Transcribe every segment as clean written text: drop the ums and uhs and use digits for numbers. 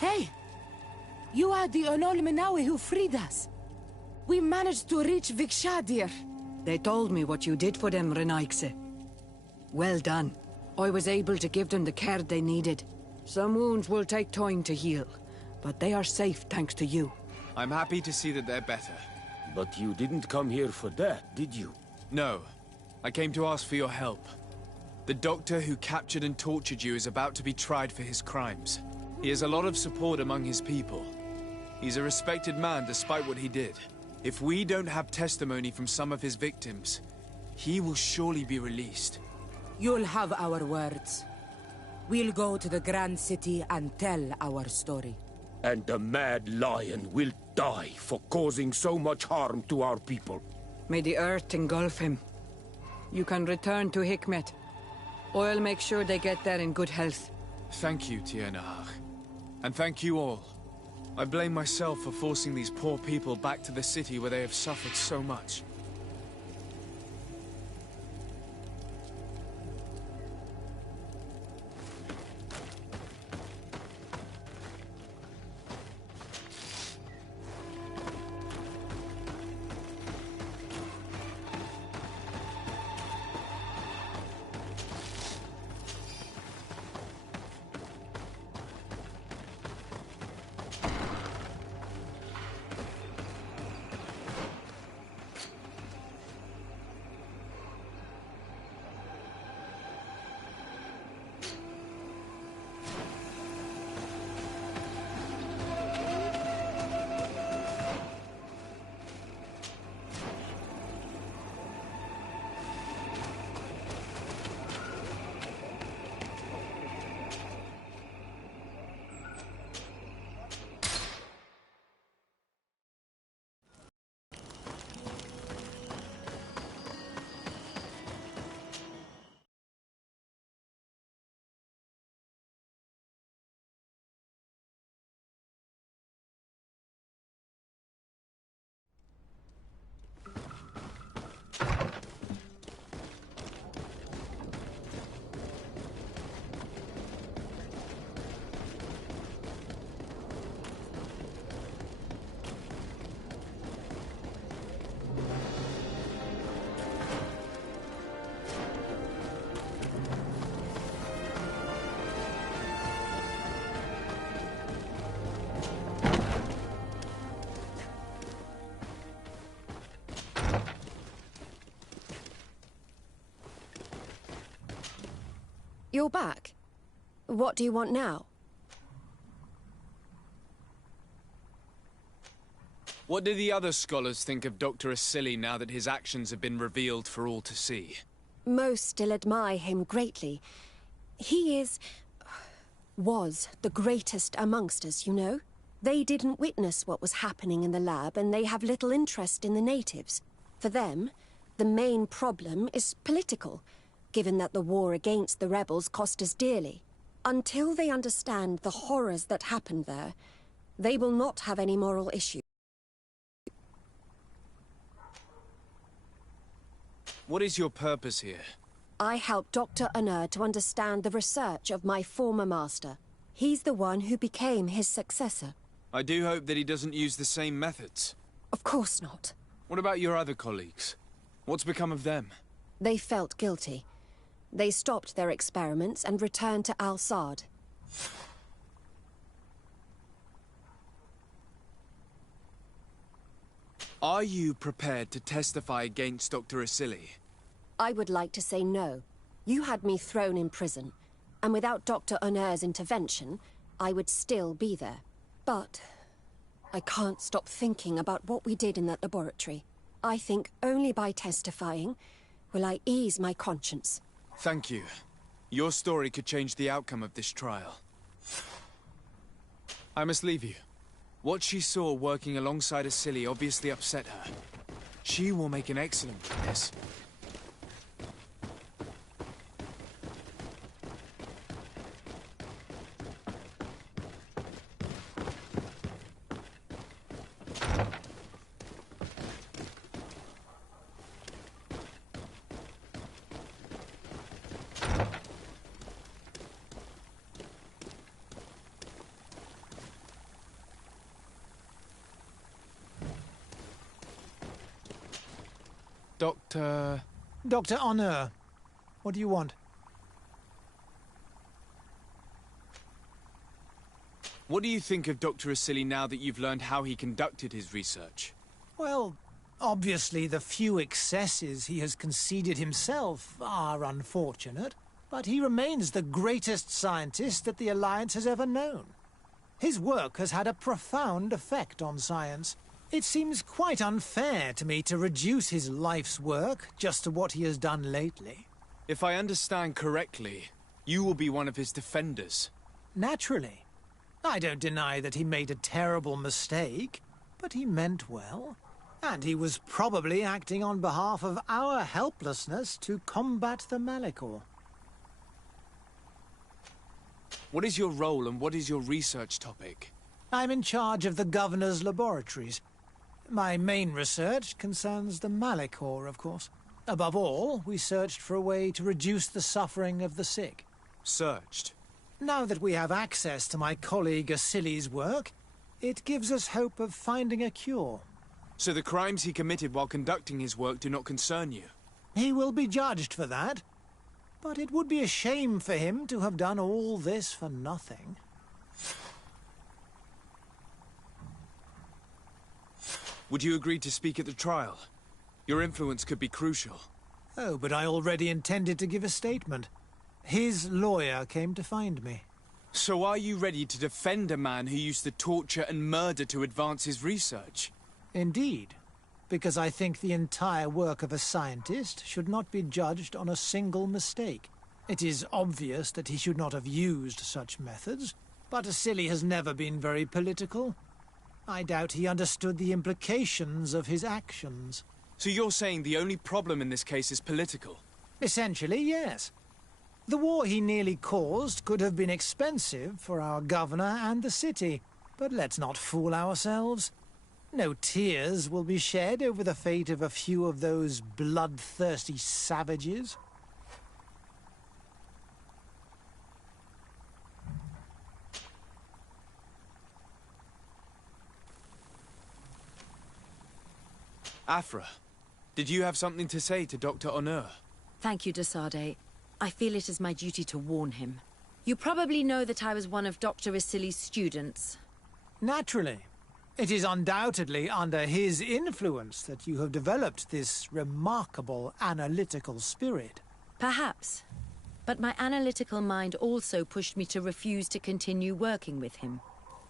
Hey! You are the Onol Menawi who freed us. We managed to reach Vikshadir. They told me what you did for them, Renaikse. Well done. I was able to give them the care they needed. Some wounds will take time to heal, but they are safe thanks to you. I'm happy to see that they're better. But you didn't come here for that, did you? No. I came to ask for your help. The doctor who captured and tortured you is about to be tried for his crimes. He has a lot of support among his people. He's a respected man despite what he did. If we don't have testimony from some of his victims, he will surely be released. You'll have our words. We'll go to the Grand City and tell our story. And the Mad Lion will die for causing so much harm to our people. May the earth engulf him. You can return to Hikmet. I'll make sure they get there in good health. Thank you, Tiernahar. And thank you all. I blame myself for forcing these poor people back to the city where they have suffered so much. You're back. What do you want now? What do the other scholars think of Dr. Asili now that his actions have been revealed for all to see? Most still admire him greatly. He was the greatest amongst us, you know. They didn't witness what was happening in the lab, and they have little interest in the natives. For them, the main problem is political, given that the war against the rebels cost us dearly. Until they understand the horrors that happened there, they will not have any moral issue. What is your purpose here? I helped Dr. Unur to understand the research of my former master. He's the one who became his successor. I do hope that he doesn't use the same methods. Of course not. What about your other colleagues? What's become of them? They felt guilty. They stopped their experiments and returned to Al-Sad. Are you prepared to testify against Dr. Asili? I would like to say no. You had me thrown in prison, and without Dr. Unur's intervention, I would still be there. But I can't stop thinking about what we did in that laboratory. I think only by testifying will I ease my conscience. Thank you. Your story could change the outcome of this trial. I must leave you. What she saw working alongside Asili obviously upset her. She will make an excellent witness. Doctor... Dr. Honor, what do you want? What do you think of Dr. Asili now that you've learned how he conducted his research? Well, obviously the few excesses he has conceded himself are unfortunate, but he remains the greatest scientist that the Alliance has ever known. His work has had a profound effect on science. It seems quite unfair to me to reduce his life's work just to what he has done lately. If I understand correctly, you will be one of his defenders. Naturally. I don't deny that he made a terrible mistake, but he meant well. And he was probably acting on behalf of our helplessness to combat the Malachor. What is your role and what is your research topic? I'm in charge of the Governor's laboratories. My main research concerns the Malachor, of course. Above all, we searched for a way to reduce the suffering of the sick. Searched? Now that we have access to my colleague Asili's work, it gives us hope of finding a cure. So the crimes he committed while conducting his work do not concern you? He will be judged for that. But it would be a shame for him to have done all this for nothing. Would you agree to speak at the trial? Your influence could be crucial. Oh, but I already intended to give a statement. His lawyer came to find me. So are you ready to defend a man who used to torture and murder to advance his research? Indeed, because I think the entire work of a scientist should not be judged on a single mistake. It is obvious that he should not have used such methods, but Asili has never been very political. I doubt he understood the implications of his actions. So you're saying the only problem in this case is political? Essentially, yes. The war he nearly caused could have been expensive for our governor and the city, but let's not fool ourselves. No tears will be shed over the fate of a few of those bloodthirsty savages. Afra, did you have something to say to Dr. Honor? Thank you, Desade. I feel it is my duty to warn him. You probably know that I was one of Dr. Asili's students. Naturally. It is undoubtedly under his influence that you have developed this remarkable analytical spirit. Perhaps. But my analytical mind also pushed me to refuse to continue working with him.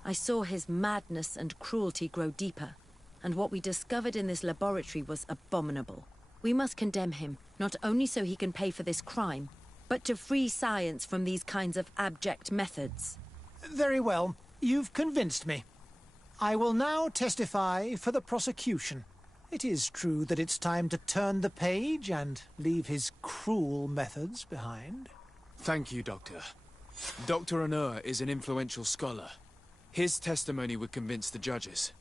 I saw his madness and cruelty grow deeper, and what we discovered in this laboratory was abominable. We must condemn him, not only so he can pay for this crime, but to free science from these kinds of abject methods. Very well. You've convinced me. I will now testify for the prosecution. It is true that it's time to turn the page and leave his cruel methods behind. Thank you, Doctor. Dr. Honor is an influential scholar. His testimony would convince the judges.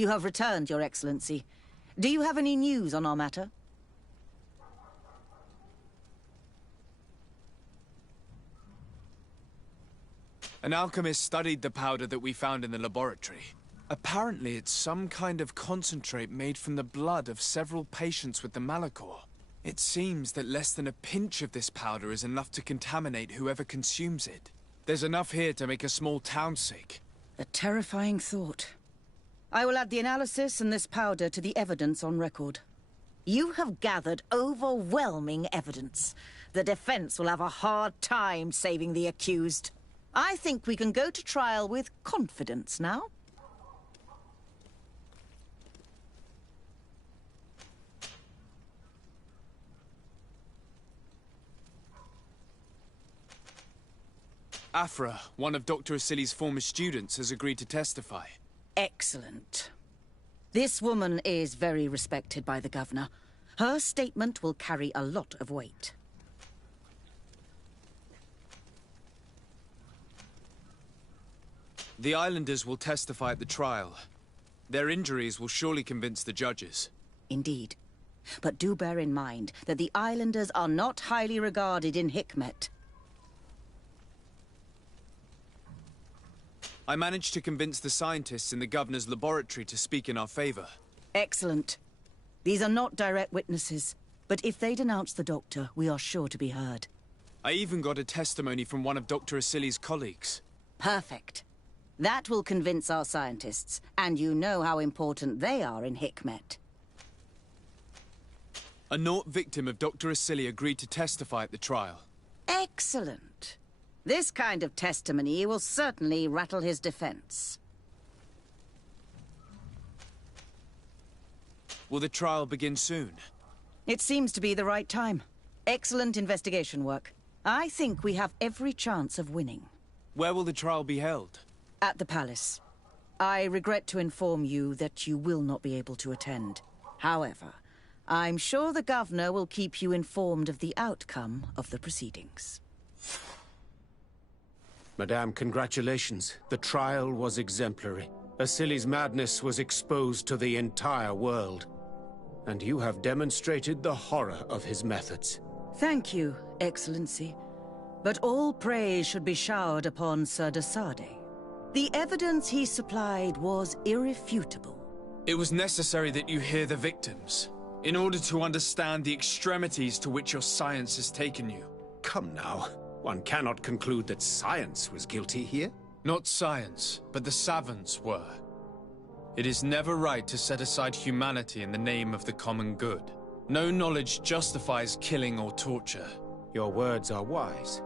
You have returned, Your Excellency. Do you have any news on our matter? An alchemist studied the powder that we found in the laboratory. Apparently, it's some kind of concentrate made from the blood of several patients with the Malachor. It seems that less than a pinch of this powder is enough to contaminate whoever consumes it. There's enough here to make a small town sick. A terrifying thought. I will add the analysis and this powder to the evidence on record. You have gathered overwhelming evidence. The defense will have a hard time saving the accused. I think we can go to trial with confidence now. Afra, one of Dr. Asili's former students, has agreed to testify. Excellent. This woman is very respected by the governor. Her statement will carry a lot of weight. The islanders will testify at the trial. Their injuries will surely convince the judges. Indeed. But do bear in mind that the islanders are not highly regarded in Hikmet. I managed to convince the scientists in the governor's laboratory to speak in our favor. Excellent. These are not direct witnesses, but if they denounce the doctor, we are sure to be heard. I even got a testimony from one of Dr. Asili's colleagues. Perfect. That will convince our scientists, and you know how important they are in Hikmet. A Nort victim of Dr. Asili agreed to testify at the trial. Excellent. This kind of testimony will certainly rattle his defense. Will the trial begin soon? It seems to be the right time. Excellent investigation work. I think we have every chance of winning. Where will the trial be held? At the palace. I regret to inform you that you will not be able to attend. However, I'm sure the governor will keep you informed of the outcome of the proceedings. Madame, congratulations. The trial was exemplary. Asili's madness was exposed to the entire world. And you have demonstrated the horror of his methods. Thank you, Excellency. But all praise should be showered upon Sir Desade. The evidence he supplied was irrefutable. It was necessary that you hear the victims, in order to understand the extremities to which your science has taken you. Come now. One cannot conclude that science was guilty here. Not science, but the savants were. It is never right to set aside humanity in the name of the common good. No knowledge justifies killing or torture. Your words are wise,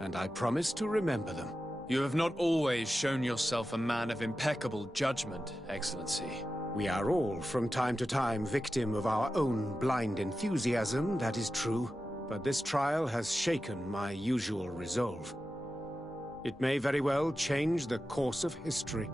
and I promise to remember them. You have not always shown yourself a man of impeccable judgment, Excellency. We are all, from time to time, victim of our own blind enthusiasm, that is true. But this trial has shaken my usual resolve. It may very well change the course of history.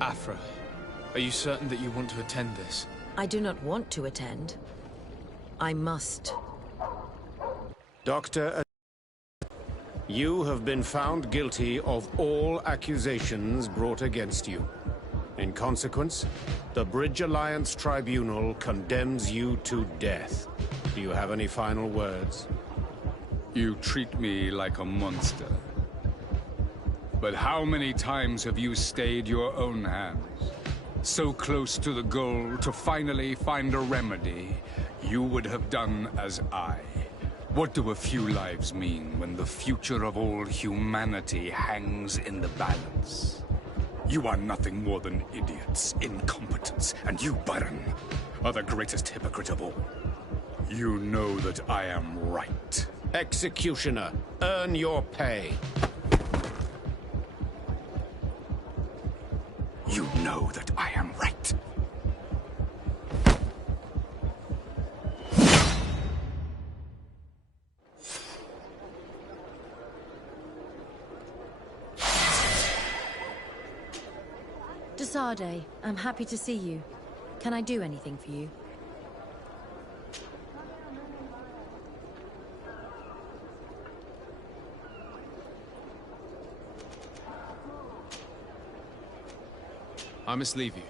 Afra, are you certain that you want to attend this? I do not want to attend. I must. Dr. You have been found guilty of all accusations brought against you. In consequence, the Bridge Alliance Tribunal condemns you to death. Do you have any final words? You treat me like a monster. But how many times have you stayed your own hand? So close to the goal to finally find a remedy, you would have done as I. What do a few lives mean when the future of all humanity hangs in the balance? You are nothing more than idiots, incompetents, and you, Baron, are the greatest hypocrite of all. You know that I am right. Executioner, earn your pay. Sade. I'm happy to see you. Can I do anything for you? I must leave you.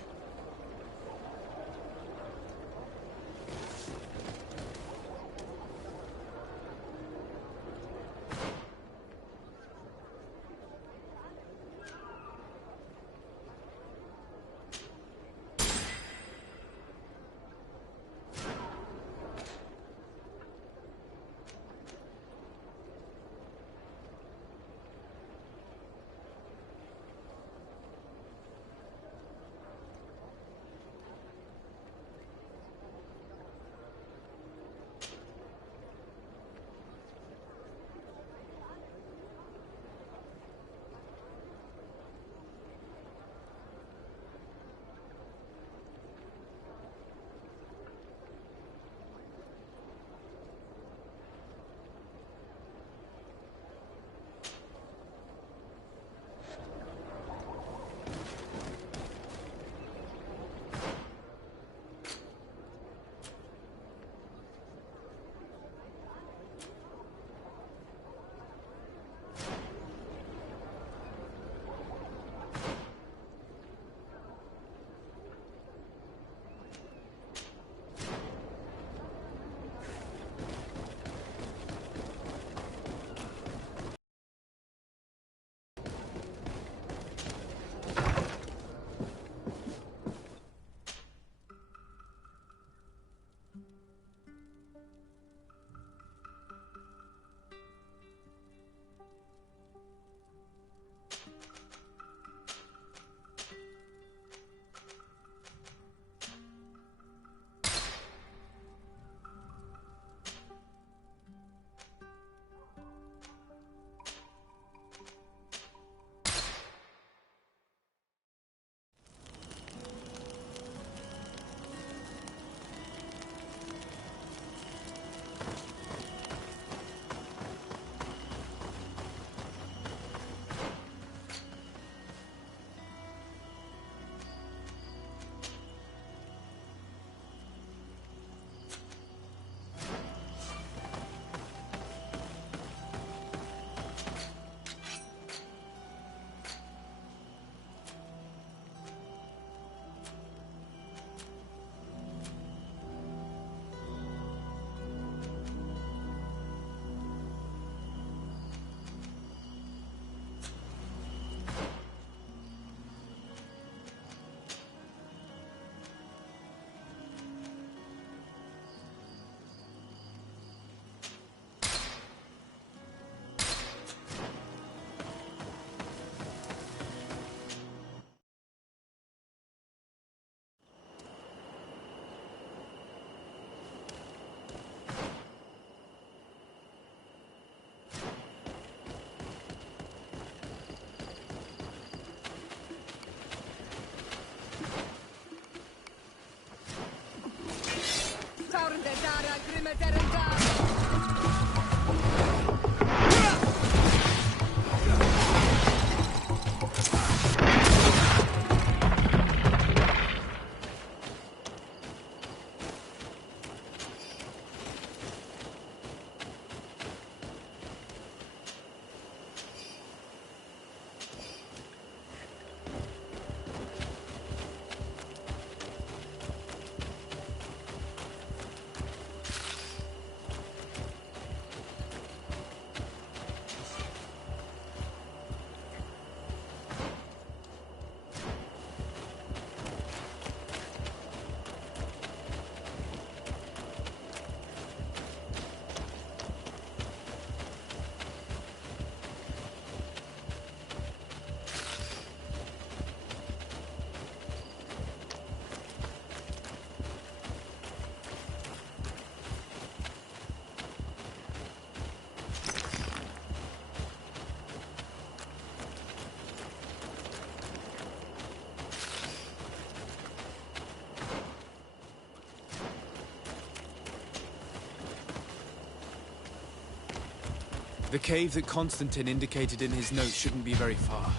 The cave that Constantine indicated in his note shouldn't be very far.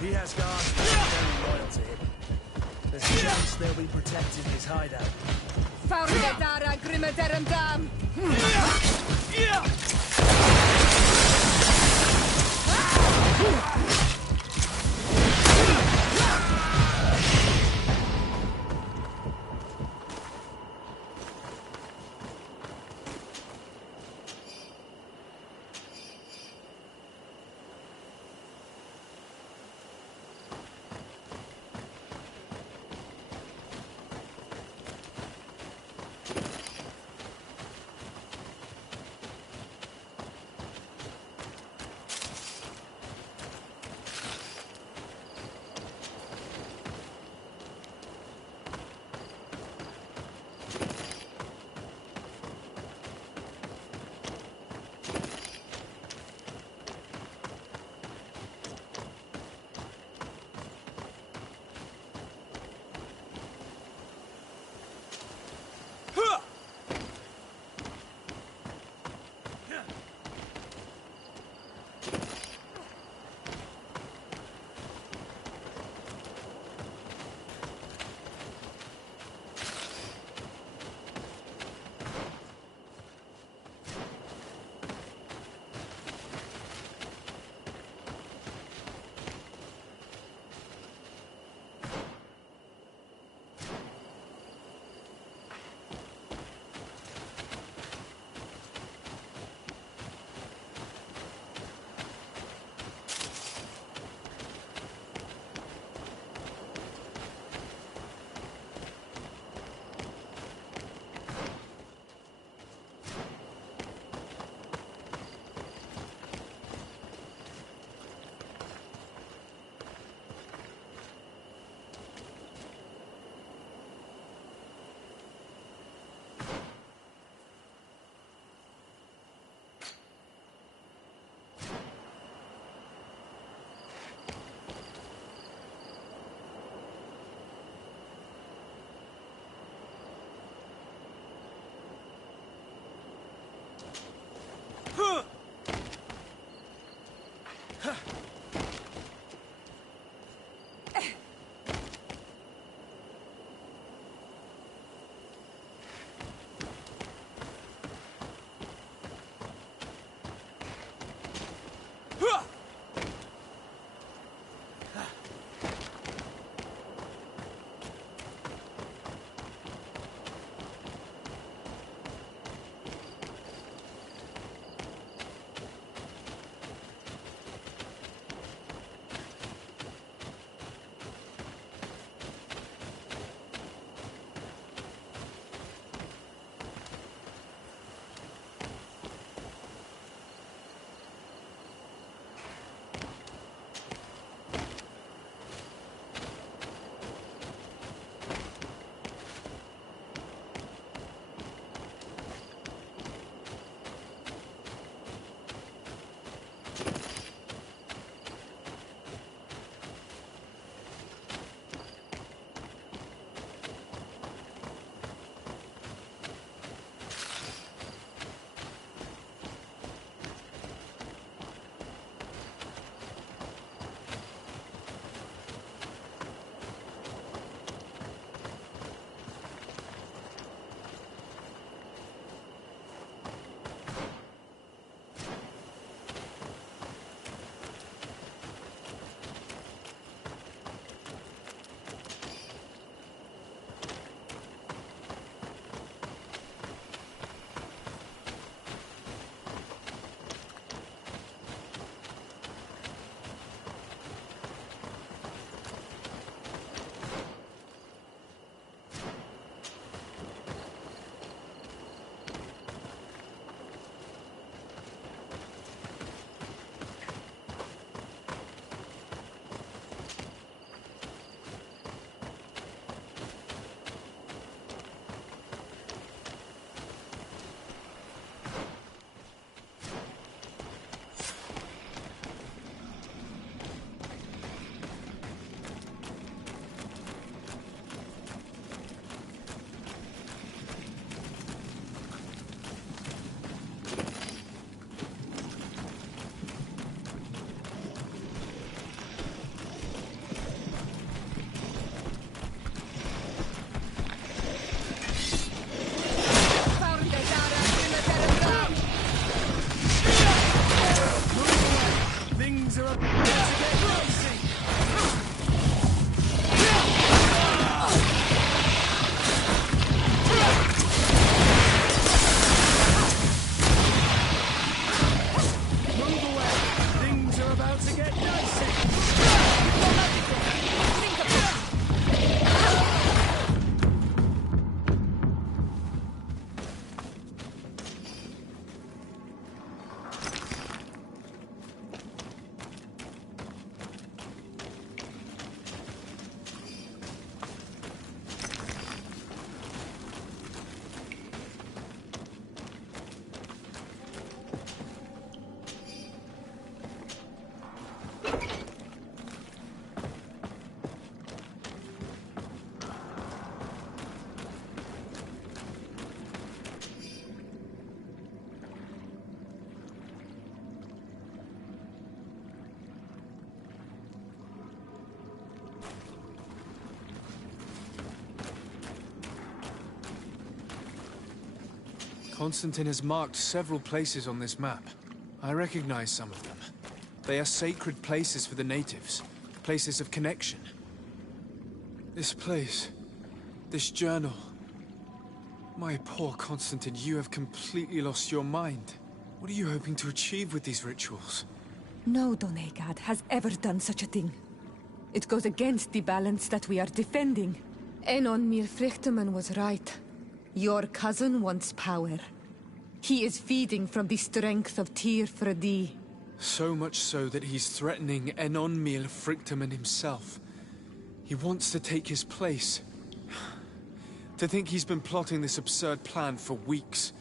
He has guards very loyal to him. There's a chance they'll be protecting his hideout. Faurgetara Grimeterendam! Constantine has marked several places on this map. I recognize some of them. They are sacred places for the natives, places of connection. This place, this journal. My poor Constantine, you have completely lost your mind. What are you hoping to achieve with these rituals? No Donegad has ever done such a thing. It goes against the balance that we are defending. Enon Mir Frichterman was right. Your cousin wants power. He is feeding from the strength of Tyr Fredi. So much so that he's threatening Enon Mir Frichterman himself. He wants to take his place. To think he's been plotting this absurd plan for weeks.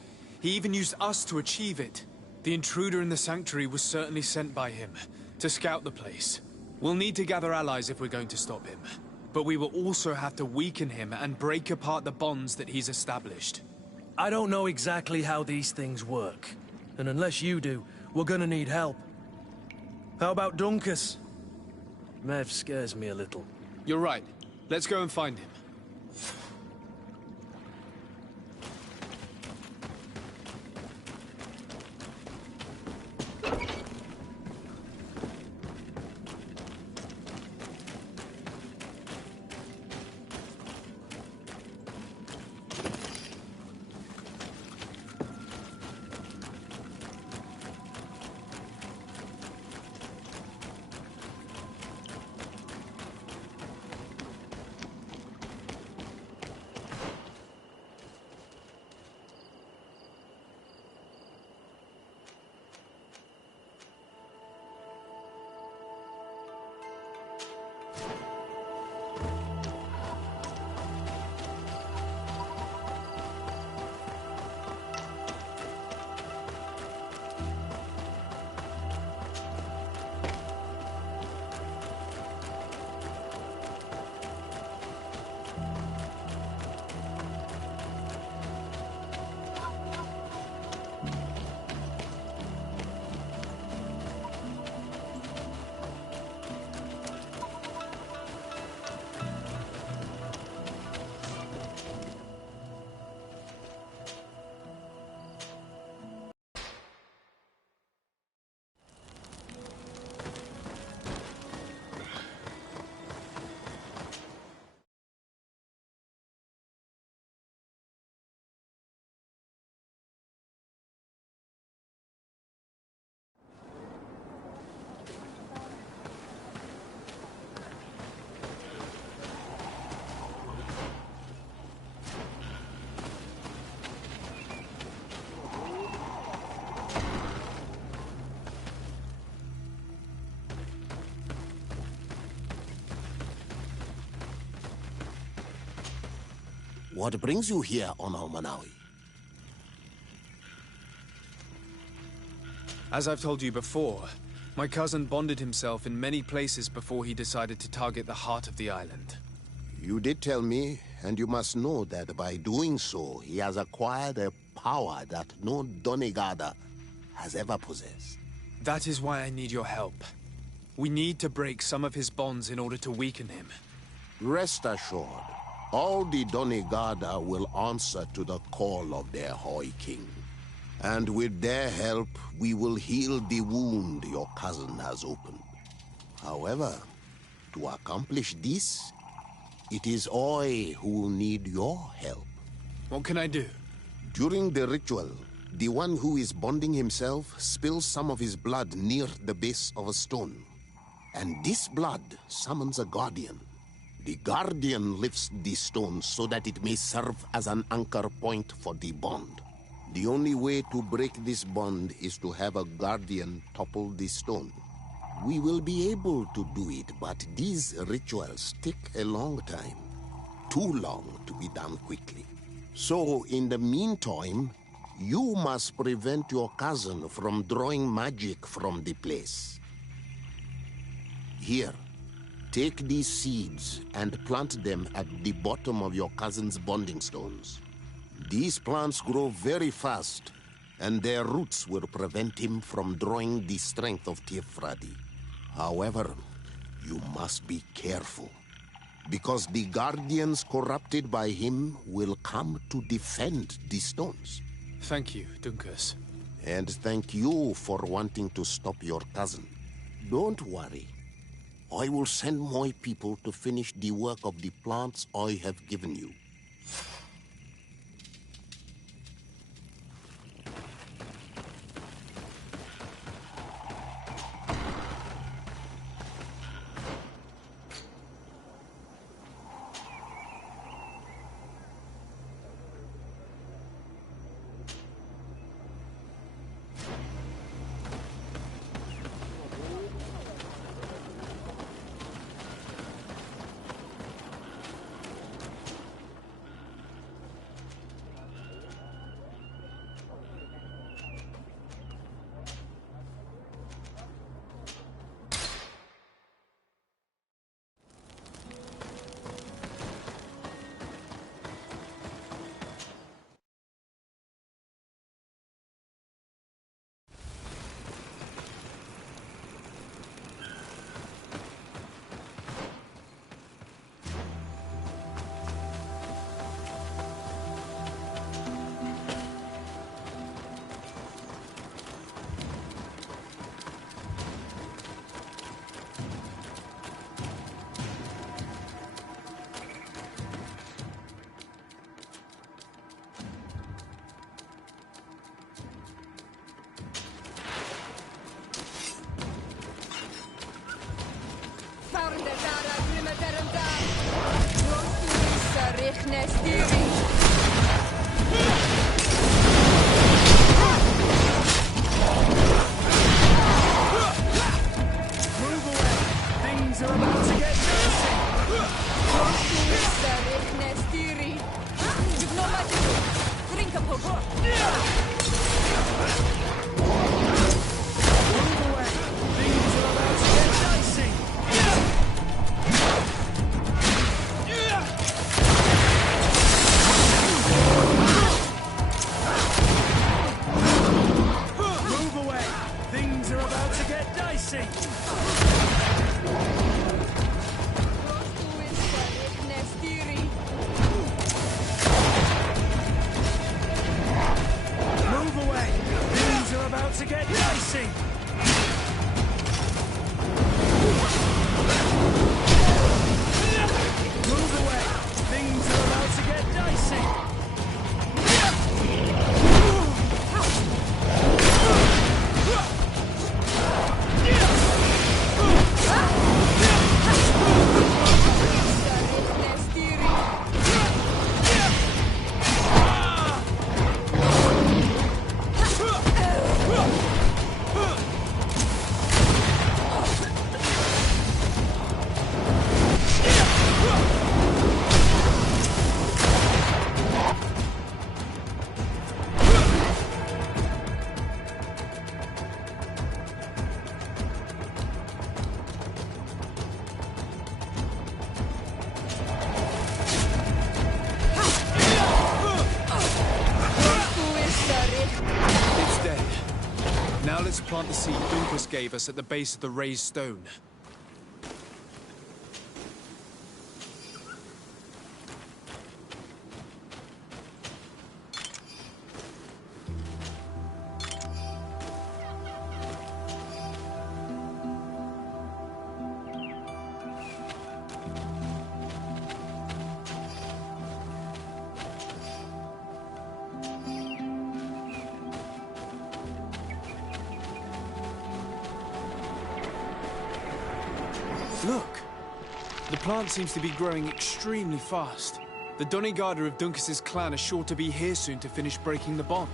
He even used us to achieve it. The intruder in the sanctuary was certainly sent by him, to scout the place. We'll need to gather allies if we're going to stop him. But we will also have to weaken him and break apart the bonds that he's established. I don't know exactly how these things work. And unless you do, we're gonna need help. How about Dunkus? Mev scares me a little. You're right. Let's go and find him. What brings you here on Manawi? As I've told you before, my cousin bonded himself in many places before he decided to target the heart of the island. You did tell me, and you must know that by doing so, he has acquired a power that no Donegada has ever possessed. That is why I need your help. We need to break some of his bonds in order to weaken him. Rest assured, all the Donegada will answer to the call of their Hoi King. And with their help, we will heal the wound your cousin has opened. However, to accomplish this, it is I who will need your help. What can I do? During the ritual, the one who is bonding himself spills some of his blood near the base of a stone. And this blood summons a guardian. The guardian lifts the stone so that it may serve as an anchor point for the bond. The only way to break this bond is to have a guardian topple the stone. We will be able to do it, but these rituals take a long time. Too long to be done quickly. So, in the meantime, you must prevent your cousin from drawing magic from the place. Here, take these seeds and plant them at the bottom of your cousin's bonding stones. These plants grow very fast, and their roots will prevent him from drawing the strength of Tifradi. However, you must be careful, because the guardians corrupted by him will come to defend the stones. Thank you, Dunkus. And thank you for wanting to stop your cousin. Don't worry. I will send my people to finish the work of the plants I have given you. Plant the seed Dunkus gave us at the base of the raised stone. Look! The plant seems to be growing extremely fast. The Donigarda of Dunkus's clan are sure to be here soon to finish breaking the bond.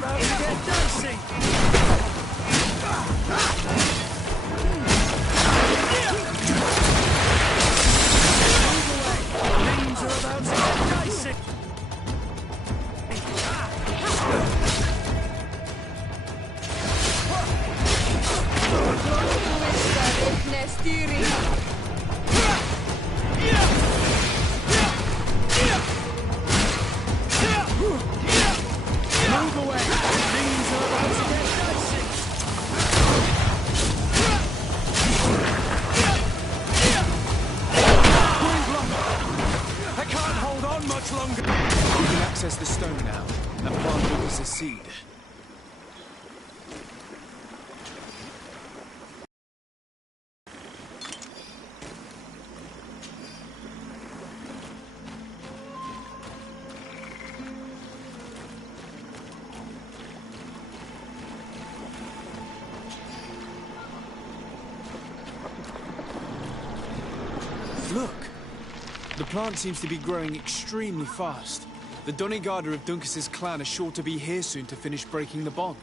about to get dicey! Move away! Things are about to get dicey! Move away! Things are about to get dicey! I can't hold on much longer! You can access the stone now, and plant Lucas's seed. Look! The plant seems to be growing extremely fast. The Donegada of Dunkas's clan are sure to be here soon to finish breaking the bond.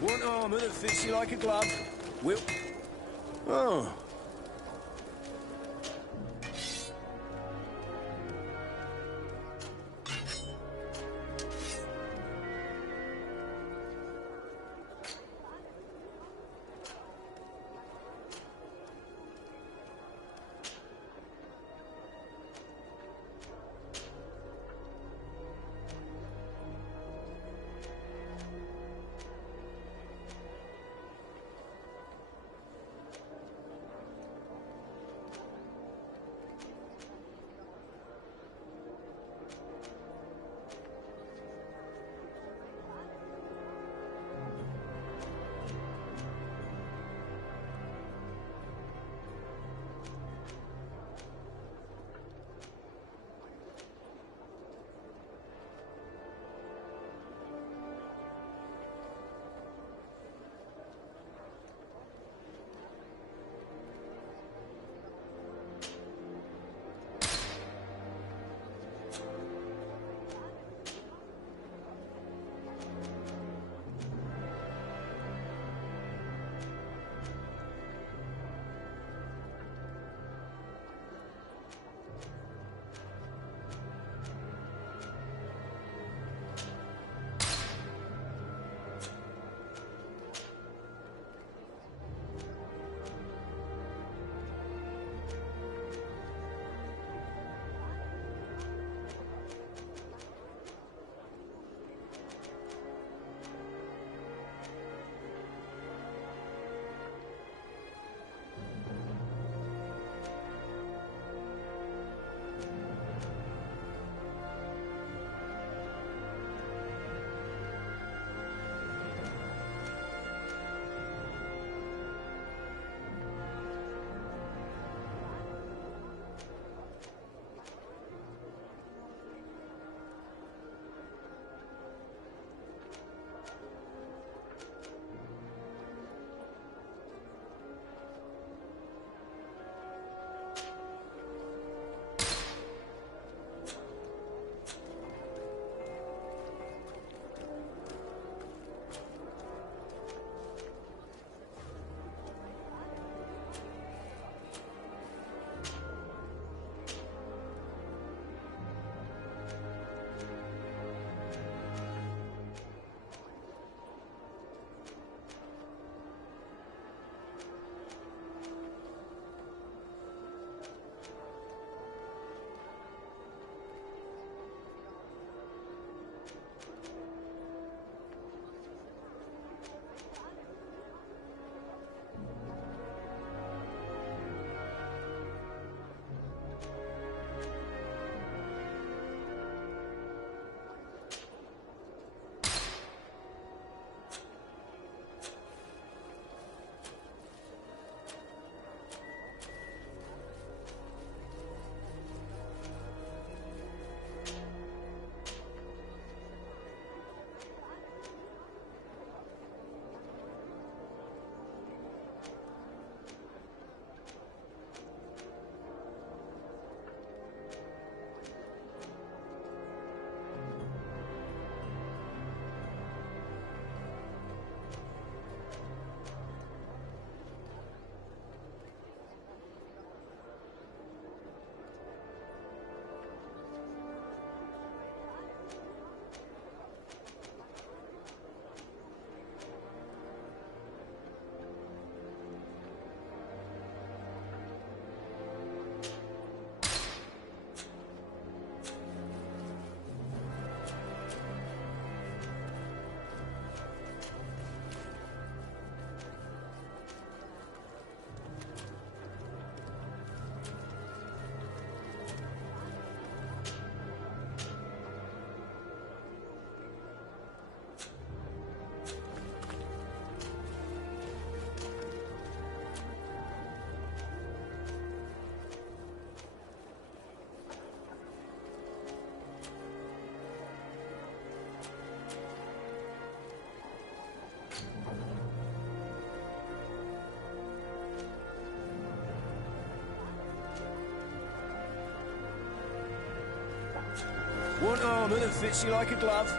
Want armour that fits you like a glove? Will... Oh. Want armour that fits you like a glove?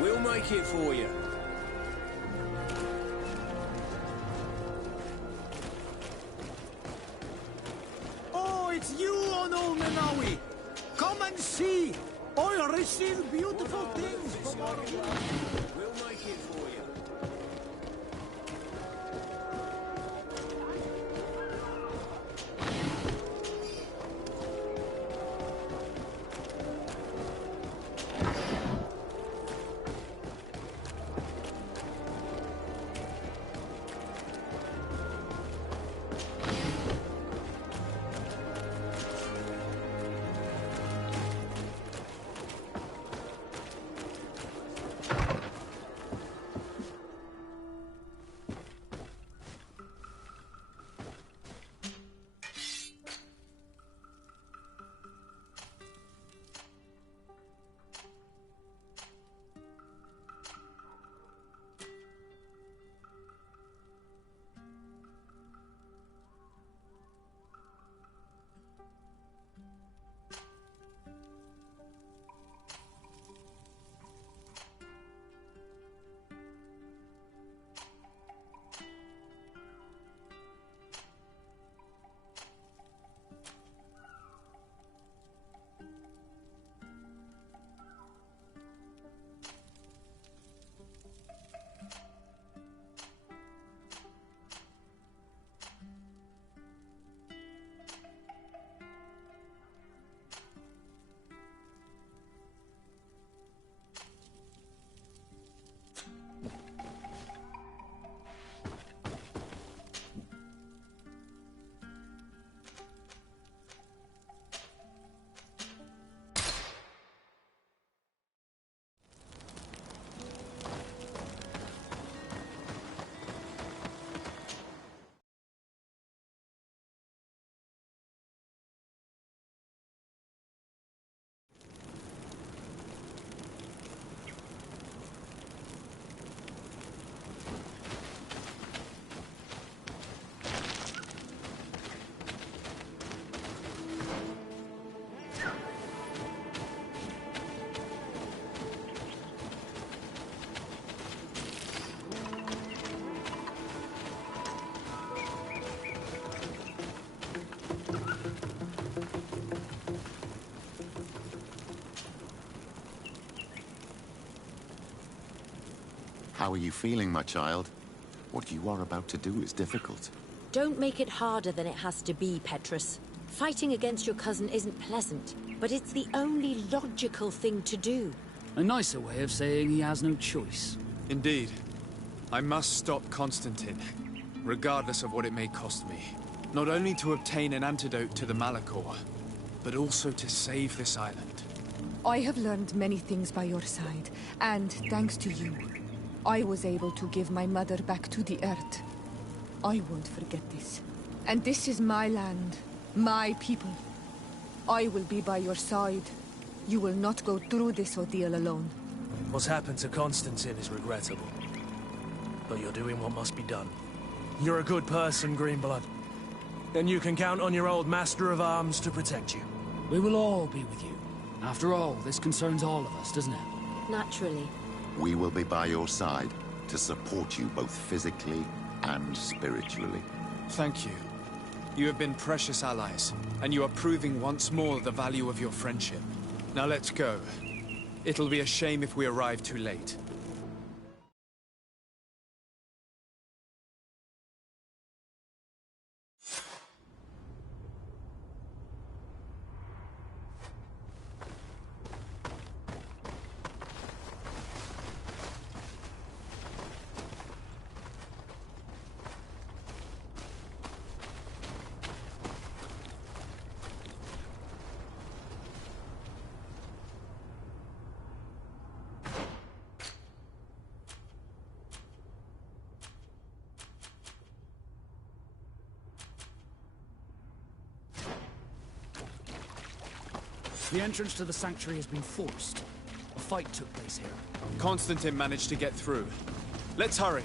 We'll make it for you. Oh, it's you, Onul Menawi! Come and see! I'll receive beautiful things from our... We'll make it for you. How are you feeling, my child? What you are about to do is difficult. Don't make it harder than it has to be, Petrus. Fighting against your cousin isn't pleasant, but it's the only logical thing to do. A nicer way of saying he has no choice. Indeed. I must stop Constantine, regardless of what it may cost me. Not only to obtain an antidote to the Malachor, but also to save this island. I have learned many things by your side, and thanks to you, I was able to give my mother back to the earth. I won't forget this. And this is my land, my people. I will be by your side. You will not go through this ordeal alone. What's happened to Constantine is regrettable. But you're doing what must be done. You're a good person, Greenblood. Then you can count on your old master of arms to protect you. We will all be with you. After all, this concerns all of us, doesn't it? Naturally. We will be by your side to support you both physically and spiritually. Thank you. You have been precious allies, and you are proving once more the value of your friendship. Now let's go. It'll be a shame if we arrive too late. The entrance to the sanctuary has been forced. A fight took place here. Constantine managed to get through. Let's hurry.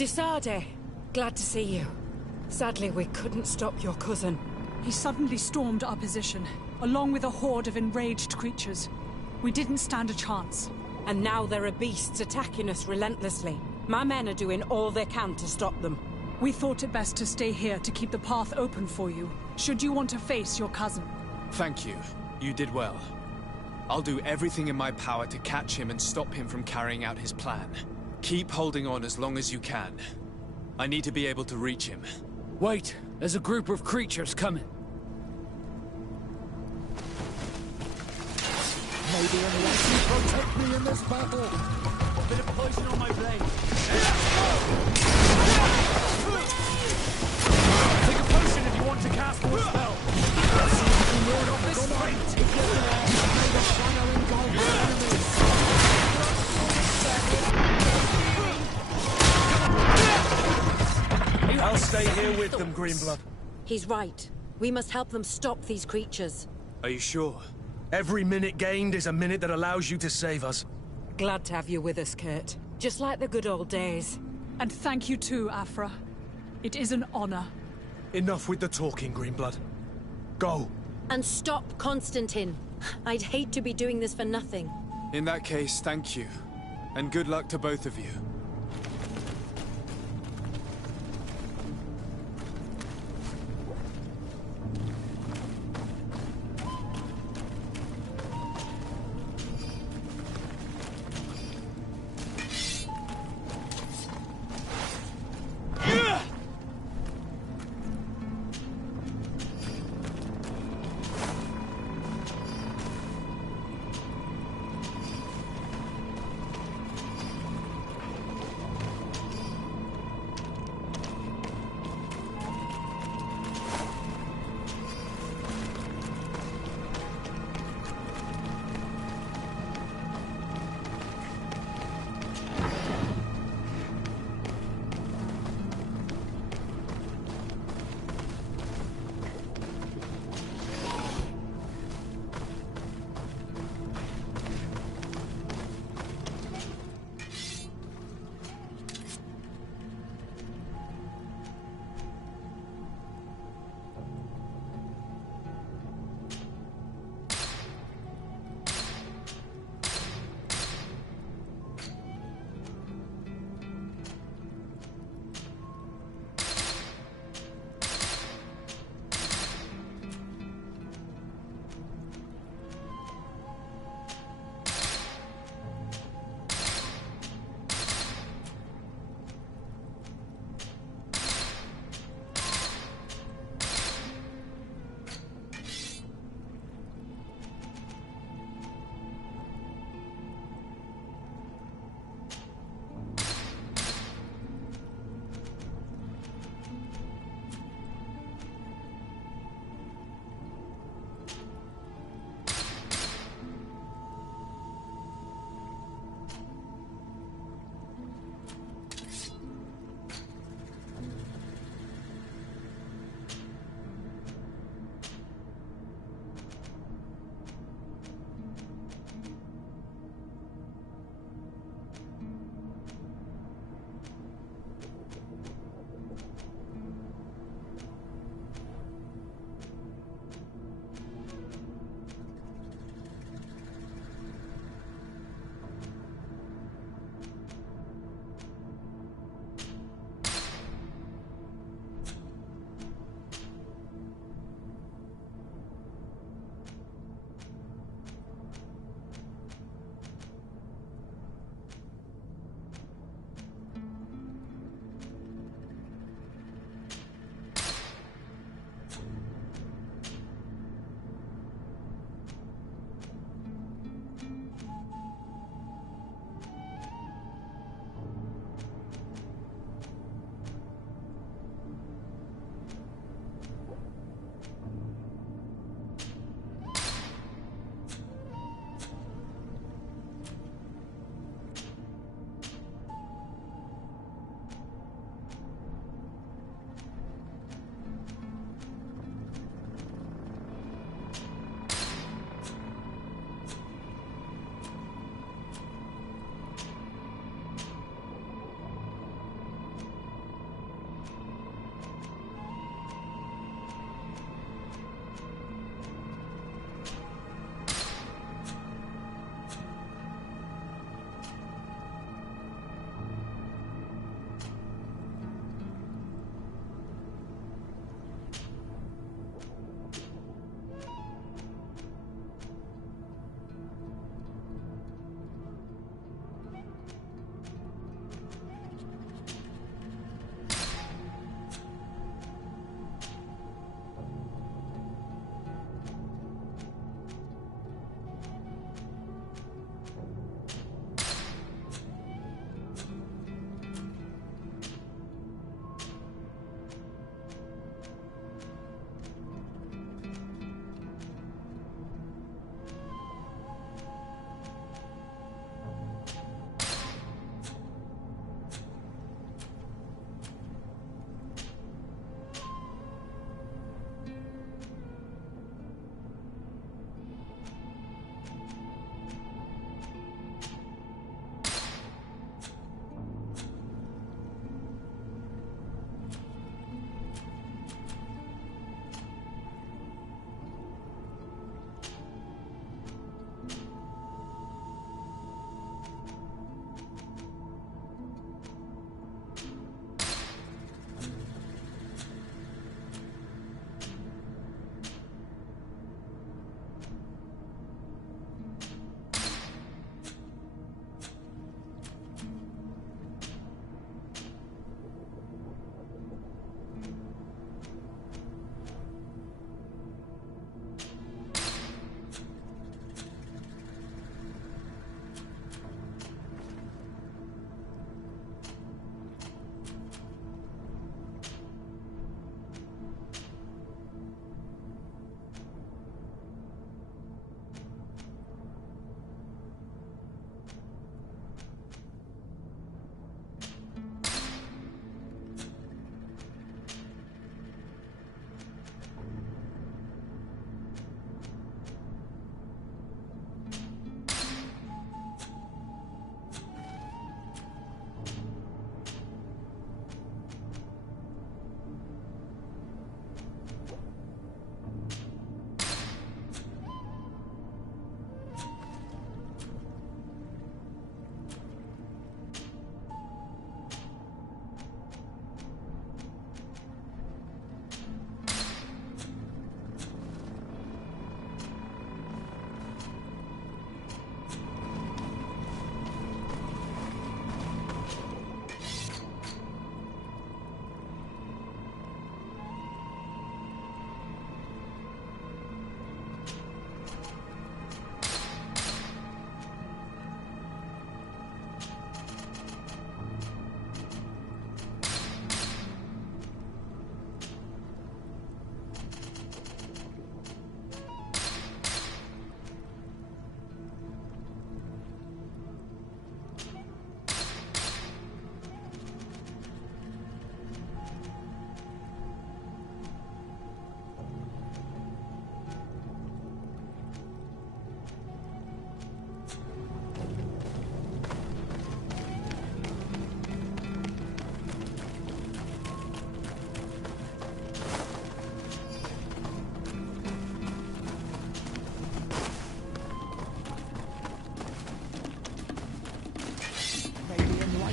Disade, glad to see you. Sadly, we couldn't stop your cousin. He suddenly stormed our position, along with a horde of enraged creatures. We didn't stand a chance. And now there are beasts attacking us relentlessly. My men are doing all they can to stop them. We thought it best to stay here to keep the path open for you, should you want to face your cousin. Thank you. You did well. I'll do everything in my power to catch him and stop him from carrying out his plan. Keep holding on as long as you can. I need to be able to reach him. Wait, there's a group of creatures coming. Maybe unless you protect me in this battle. A bit of poison on my blade. Take a potion if you want to cast more spell. Let's see if you can ward off this fight. If you're there, may the shadow engulf your enemies. I'll stay here with them, Greenblood. He's right. We must help them stop these creatures. Are you sure? Every minute gained is a minute that allows you to save us. Glad to have you with us, Kurt. Just like the good old days. And thank you too, Afra. It is an honor. Enough with the talking, Greenblood. Go. And stop Constantine. I'd hate to be doing this for nothing. In that case, thank you. And good luck to both of you.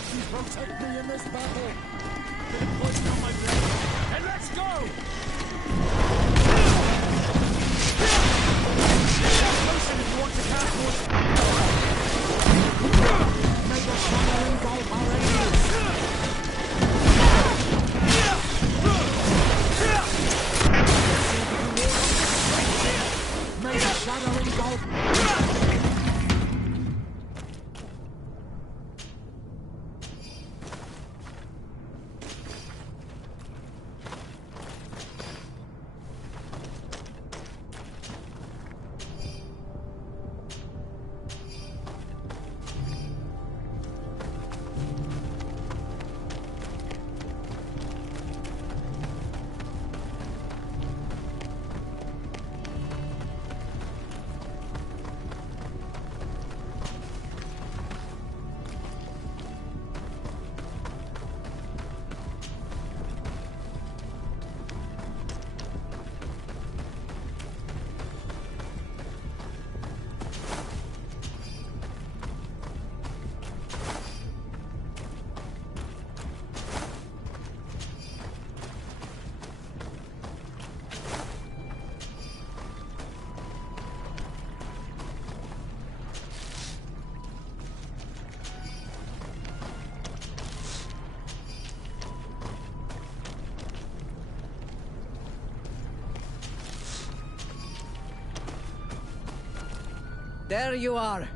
Almighty protect me in this battle! Bit of poison on my blade. And let's go! Potion if you want to cast more. May the shadow engulf our enemies! May the shadow engulf... There you are.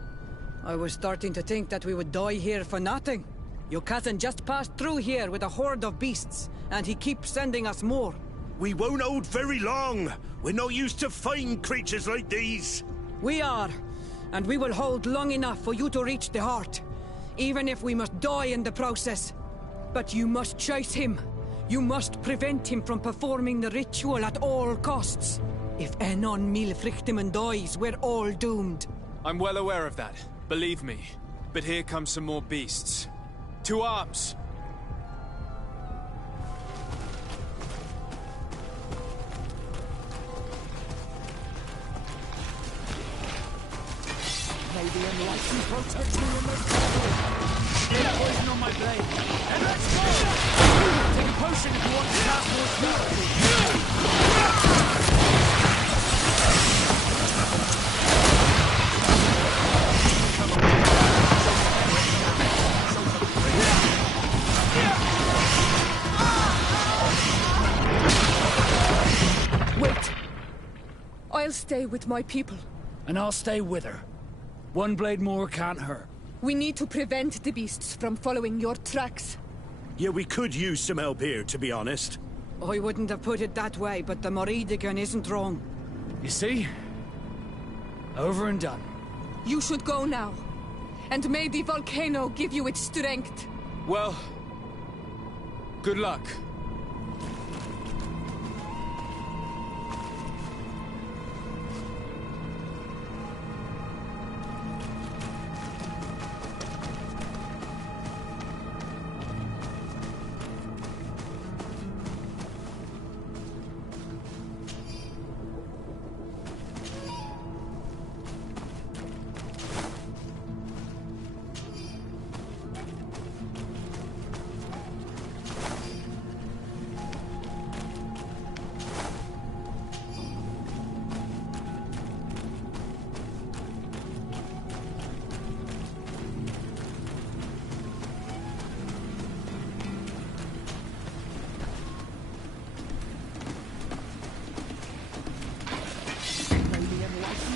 I was starting to think that we would die here for nothing. Your cousin just passed through here with a horde of beasts, and he keeps sending us more. We won't hold very long. We're not used to fighting creatures like these. We are, and we will hold long enough for you to reach the heart, even if we must die in the process. But you must chase him. You must prevent him from performing the ritual at all costs. If Enon Milfrichteman dies, we're all doomed. I'm well aware of that, believe me. But here come some more beasts. To arms! May the enlightened protect me in this battle! Bit of poison on my blade. And let's go! Take a potion if you want to cast more spells. Wait! I'll stay with my people. And I'll stay with her. One blade more can't hurt. We need to prevent the beasts from following your tracks. Yeah, we could use some help here, to be honest. I wouldn't have put it that way, but the Moridigan isn't wrong. You see? Over and done. You should go now. And may the volcano give you its strength. Well, good luck.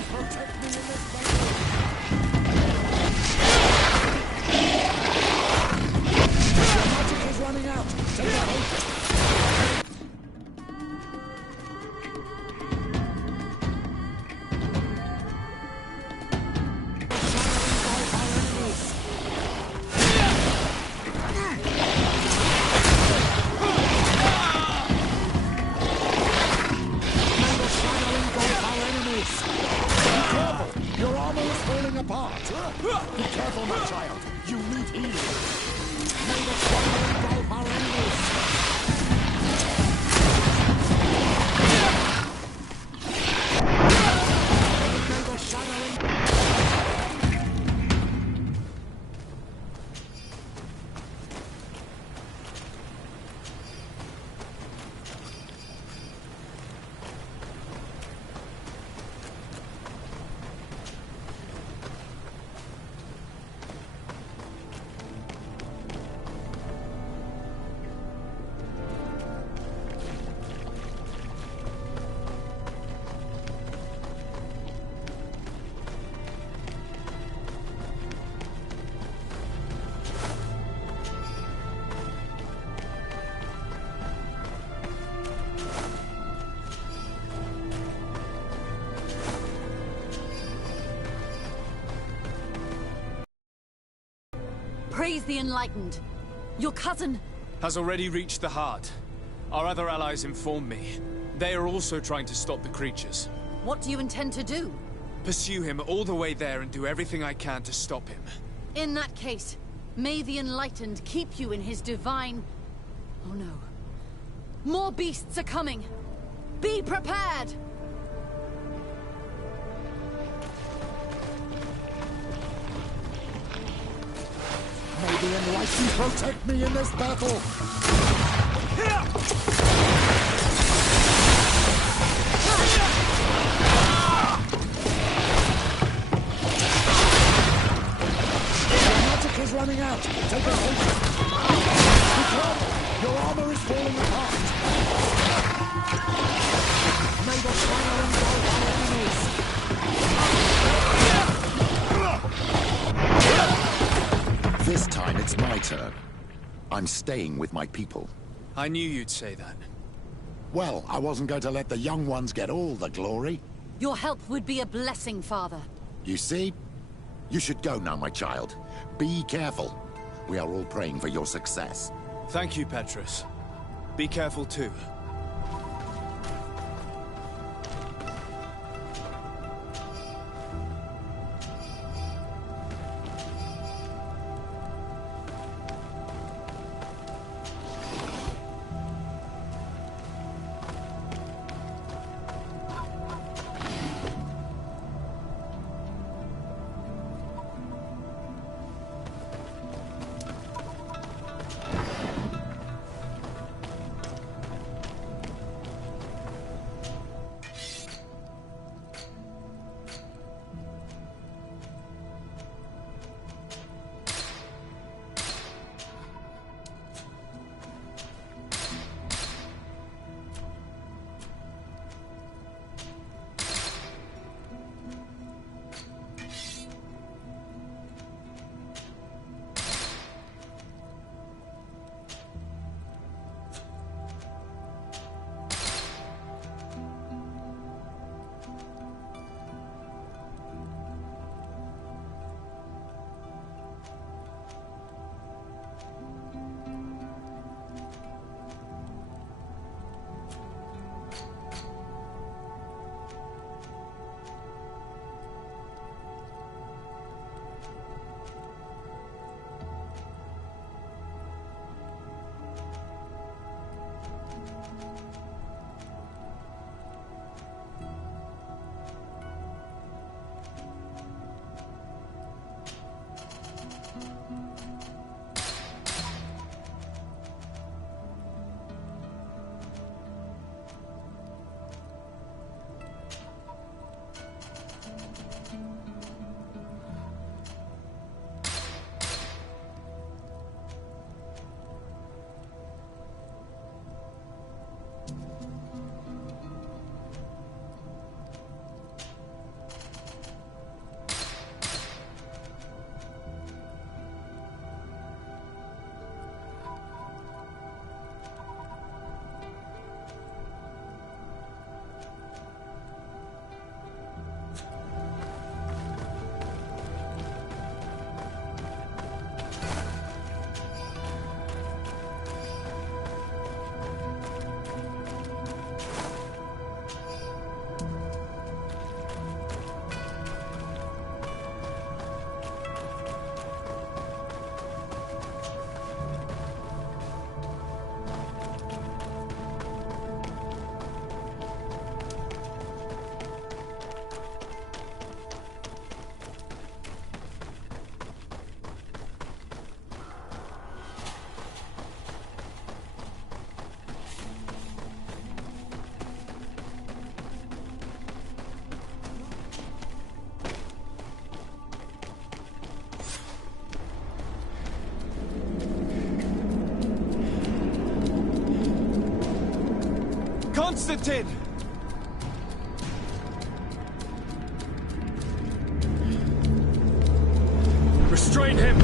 Protect me in this battle! Your magic is running out! Take a potion! Apart. Be careful, my child. You need healing. May the shadow engulf our enemies. May the shadow Praise the Enlightened. Your cousin... has already reached the heart. Our other allies informed me. They are also trying to stop the creatures. What do you intend to do? Pursue him all the way there and do everything I can to stop him. In that case, may the Enlightened keep you in his divine... Oh no. More beasts are coming! Be prepared! May the Enlightened protect me in this battle! Your magic is running out! Take a hold! Be careful! Your armor is falling apart! May the fire engulf our enemies! This time it's my turn. I'm staying with my people. I knew you'd say that. Well, I wasn't going to let the young ones get all the glory. Your help would be a blessing, Father. You see? You should go now, my child. Be careful. We are all praying for your success. Thank you, Petrus. Be careful too. Constantine! Restrain him!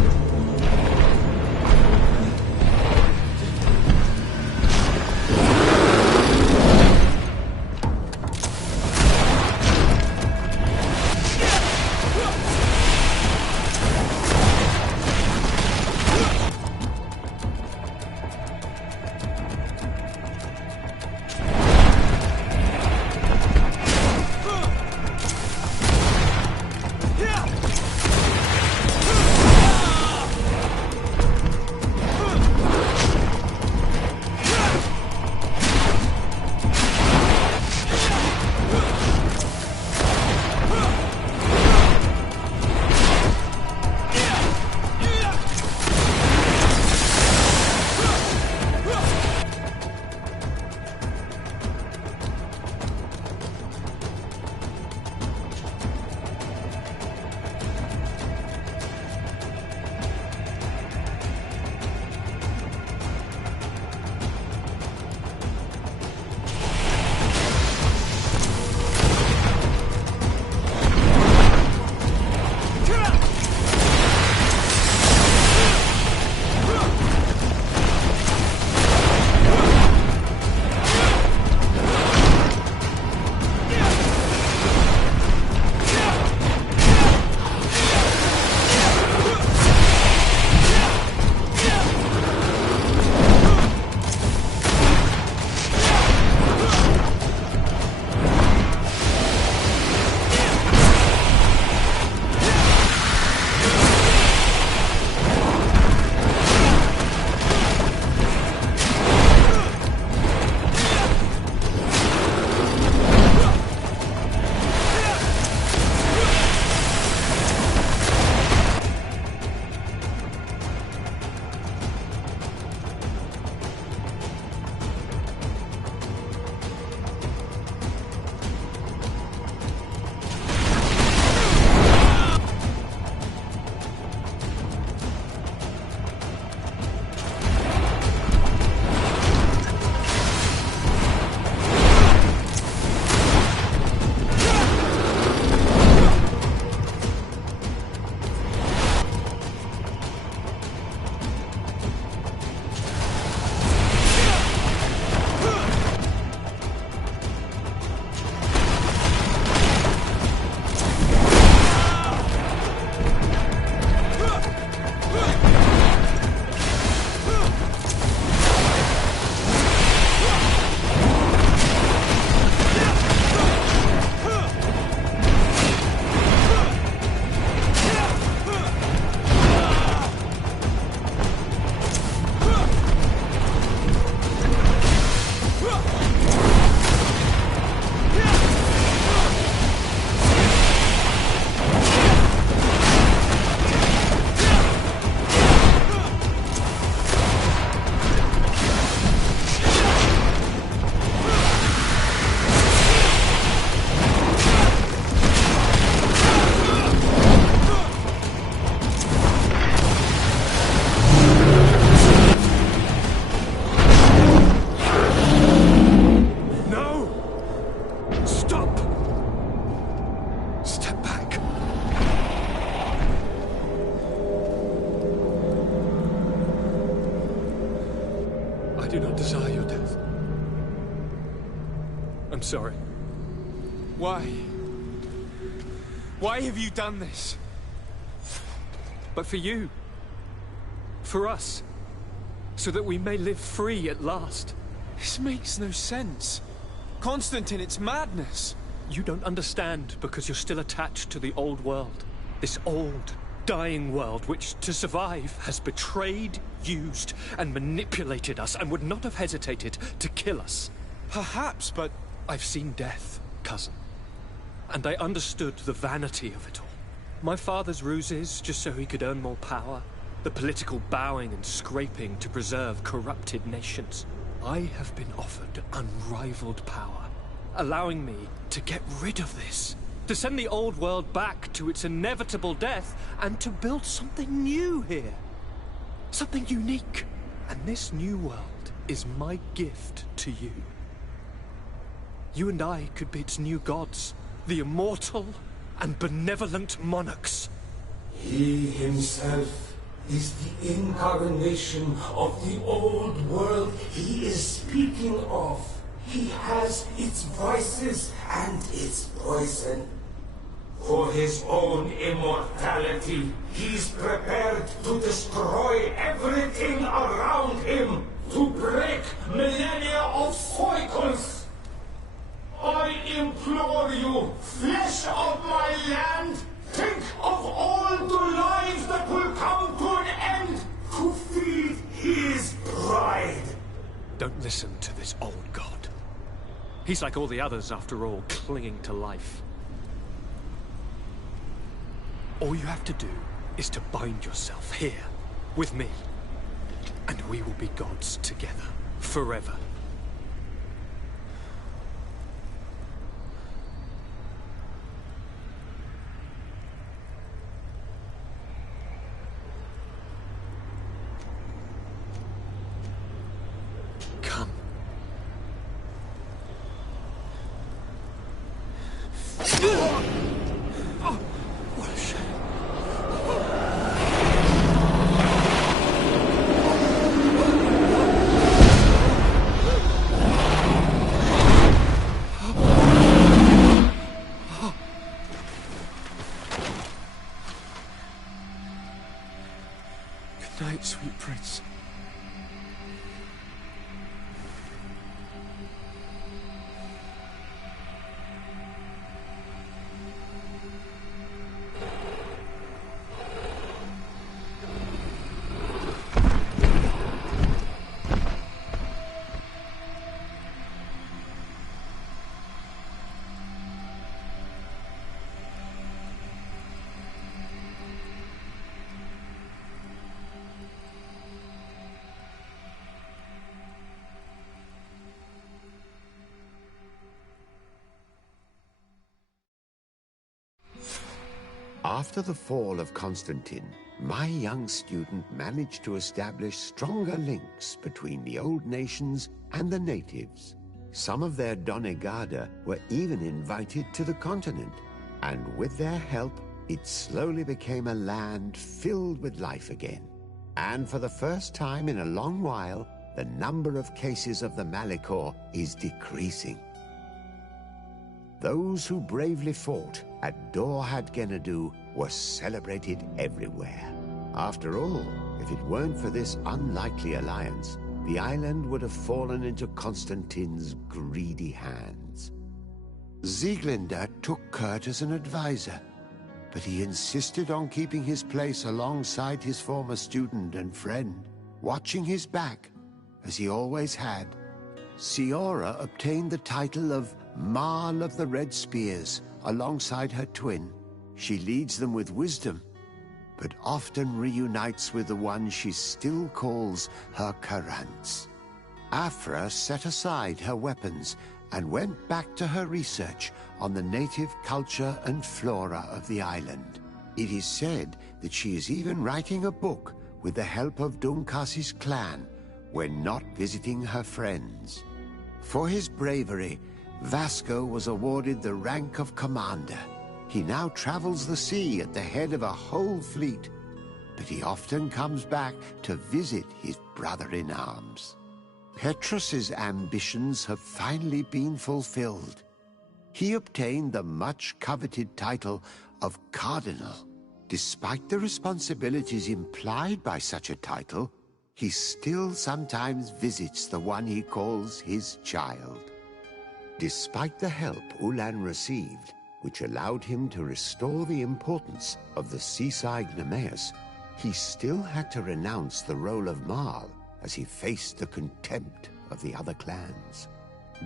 do not desire your death. I'm sorry. Why? Why have you done this? But for you. For us. So that we may live free at last. This makes no sense. Constantine, it's madness. You don't understand because you're still attached to the old world. This old, dying world which, to survive, has betrayed, used, and manipulated us and would not have hesitated to kill us. Perhaps, but I've seen death, cousin. And I understood the vanity of it all. My father's ruses just so he could earn more power. The political bowing and scraping to preserve corrupted nations. I have been offered unrivaled power, allowing me to get rid of this. To send the old world back to its inevitable death and to build something new here. Something unique. And this new world is my gift to you. You and I could be its new gods, the immortal and benevolent monarchs. He himself is the incarnation of the old world he is speaking of. He has its vices and its poison. For his own immortality, he's prepared to destroy everything around him, to break millennia of cycles. I implore you, flesh of my land, think of all the lives that will come to an end to feed his pride. Don't listen to this old god. He's like all the others, after all, clinging to life. All you have to do is to bind yourself here, with me. And we will be gods together, forever. Good night, sweet prince. After the fall of Constantine, my young student managed to establish stronger links between the old nations and the natives. Some of their donegada were even invited to the continent, and with their help, it slowly became a land filled with life again. And for the first time in a long while, the number of cases of the Malichor is decreasing. Those who bravely fought at Dorhad Genadu were celebrated everywhere. After all, if it weren't for this unlikely alliance, the island would have fallen into Constantine's greedy hands. Sieglinde took Kurt as an advisor, but he insisted on keeping his place alongside his former student and friend, watching his back, as he always had. Siora obtained the title of Marl of the Red Spears alongside her twin. She leads them with wisdom, but often reunites with the one she still calls her Karants. Afra set aside her weapons and went back to her research on the native culture and flora of the island. It is said that she is even writing a book with the help of Dunkas's clan when not visiting her friends. For his bravery, Vasco was awarded the rank of commander. He now travels the sea at the head of a whole fleet, but he often comes back to visit his brother-in-arms. Petrus's ambitions have finally been fulfilled. He obtained the much-coveted title of Cardinal. Despite the responsibilities implied by such a title, he still sometimes visits the one he calls his child. Despite the help Ulan received, which allowed him to restore the importance of the seaside Nemeus, he still had to renounce the role of Marl as he faced the contempt of the other clans.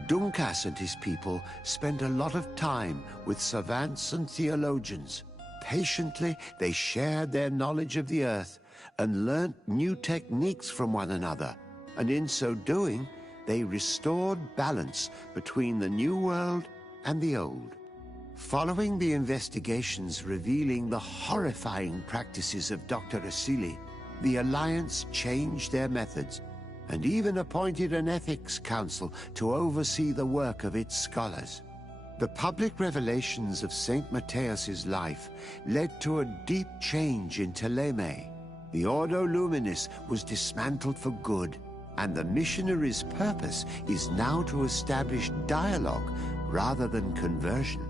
Dunkas and his people spent a lot of time with savants and theologians. Patiently, they shared their knowledge of the earth and learnt new techniques from one another, and in so doing, they restored balance between the new world and the old. Following the investigations revealing the horrifying practices of Dr. Asili, the Alliance changed their methods and even appointed an ethics council to oversee the work of its scholars. The public revelations of St. Matthias's life led to a deep change in Teleme. The Ordo Luminis was dismantled for good, and the missionaries' purpose is now to establish dialogue rather than conversion.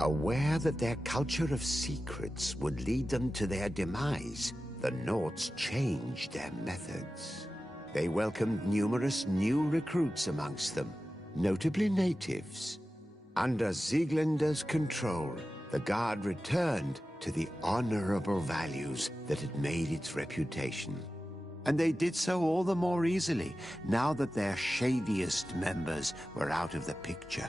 Aware that their culture of secrets would lead them to their demise, the Nords changed their methods. They welcomed numerous new recruits amongst them, notably natives. Under Sieglinder's control, the Guard returned to the honorable values that had made its reputation. And they did so all the more easily, now that their shadiest members were out of the picture.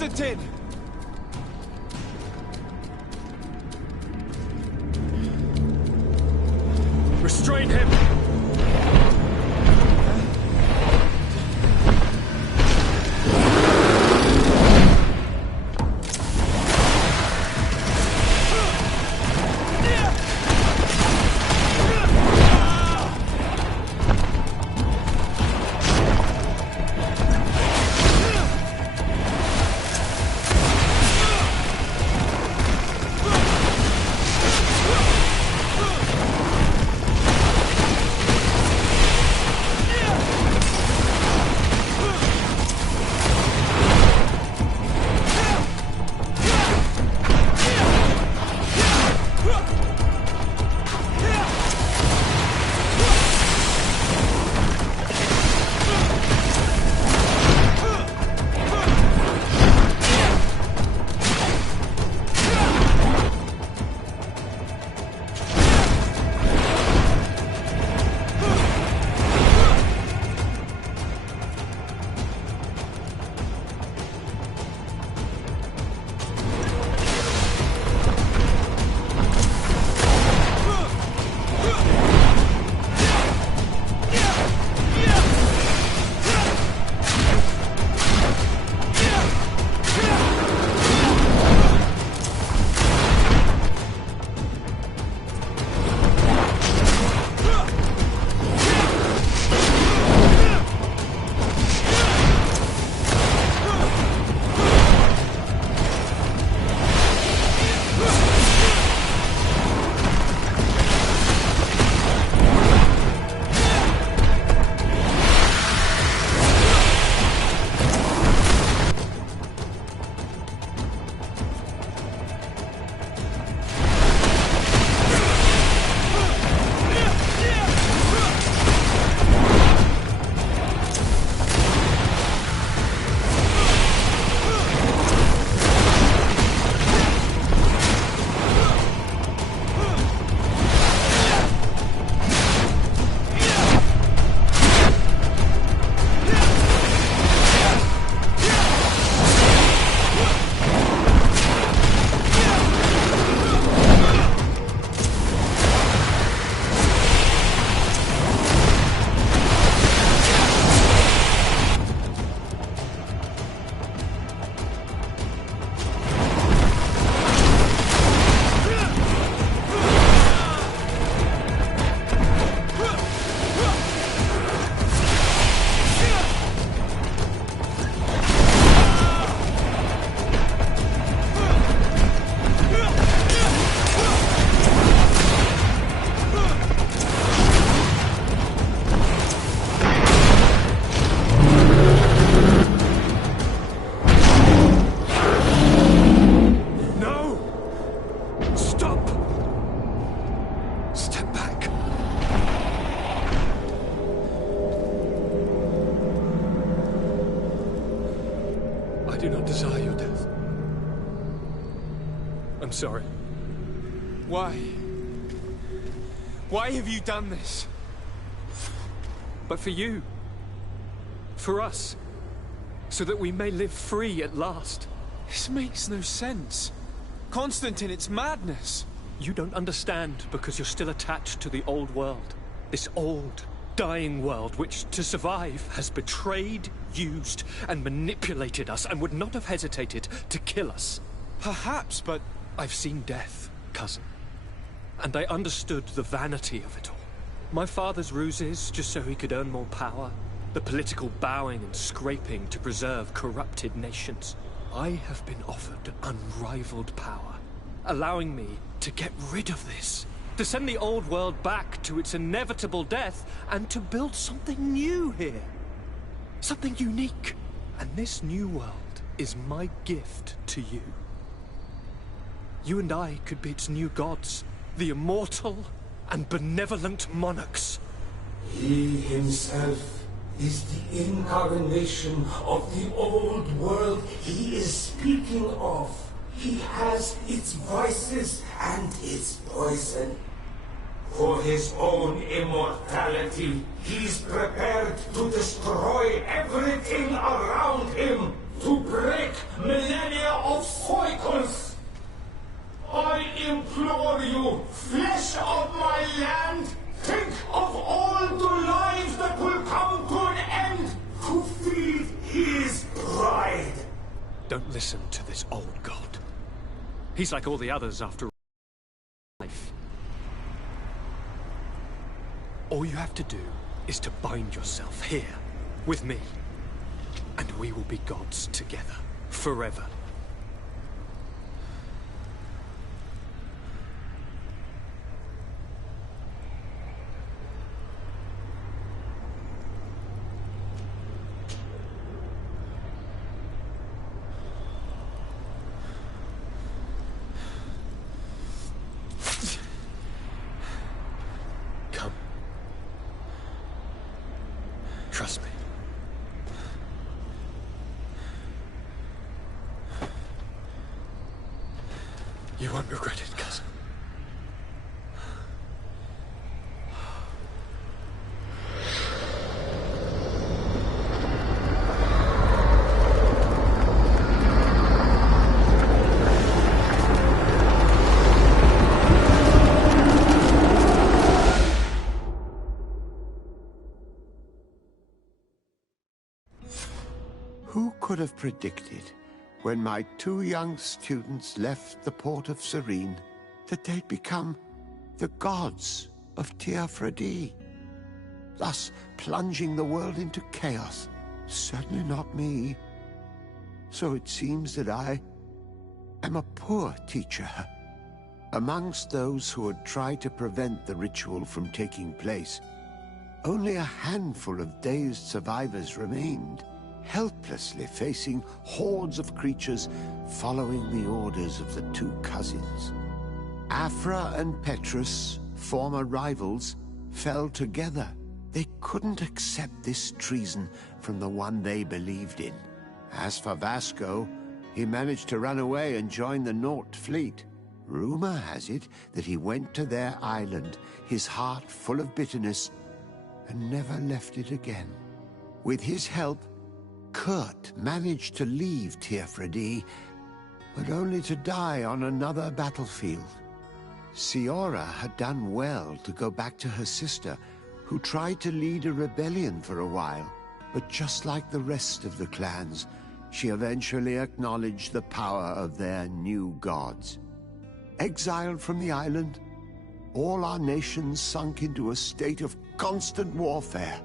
Constantine! Join him! do not desire your death. I'm sorry. Why? Why have you done this? But for you. For us. So that we may live free at last. This makes no sense. Constantine, it's madness. You don't understand because you're still attached to the old world. This old, dying world which, to survive, has betrayed, used, and manipulated us and would not have hesitated to kill us. Perhaps, but I've seen death, cousin. And I understood the vanity of it all. My father's ruses just so he could earn more power. The political bowing and scraping to preserve corrupted nations. I have been offered unrivaled power, allowing me to get rid of this, to send the old world back to its inevitable death, and to build something new here. Something unique. And this new world is my gift to you. You and I could be its new gods, the immortal and benevolent monarchs. He himself is the incarnation of the old world he is speaking of. He has its vices and its poison. For his own immortality, he's prepared to destroy everything around him, to break millennia of cycles. I implore you, flesh of my land, think this old god. He's like all the others after life. All you have to do is to bind yourself here, with me. And we will be gods together, forever. Come. Trust me. You won't regret it, cousin. Who could have predicted, when my 2 young students left the port of Serene, that they'd become the gods of Teofredi, thus plunging the world into chaos? Certainly not me. So it seems that I am a poor teacher. Amongst those who had tried to prevent the ritual from taking place, only a handful of dazed survivors remained, helplessly facing hordes of creatures following the orders of the 2 cousins. Afra and Petrus, former rivals, fell together. They couldn't accept this treason from the one they believed in. As for Vasco, he managed to run away and join the Nort fleet. Rumor has it that he went to their island, his heart full of bitterness, and never left it again. With his help, Kurt managed to leave Teofredi, but only to die on another battlefield. Siora had done well to go back to her sister, who tried to lead a rebellion for a while, but just like the rest of the clans, she eventually acknowledged the power of their new gods. Exiled from the island, all our nations sunk into a state of constant warfare,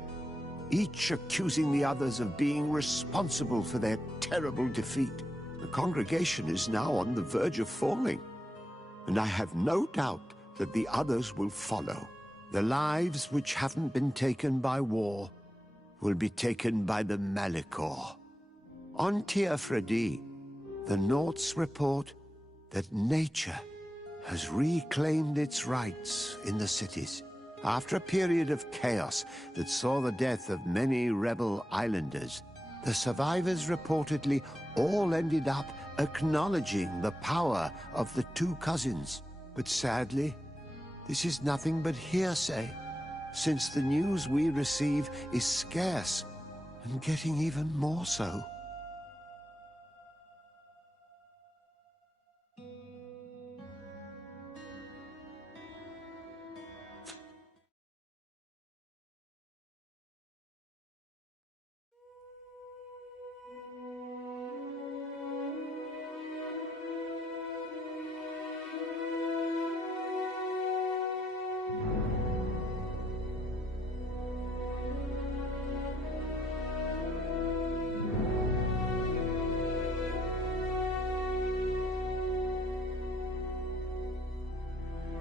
each accusing the others of being responsible for their terrible defeat. The congregation is now on the verge of falling, and I have no doubt that the others will follow. The lives which haven't been taken by war will be taken by the Malicor. On Teofredi, the Norts report that nature has reclaimed its rights in the cities. After a period of chaos that saw the death of many rebel islanders, the survivors reportedly all ended up acknowledging the power of the 2 cousins. But sadly, this is nothing but hearsay, since the news we receive is scarce and getting even more so.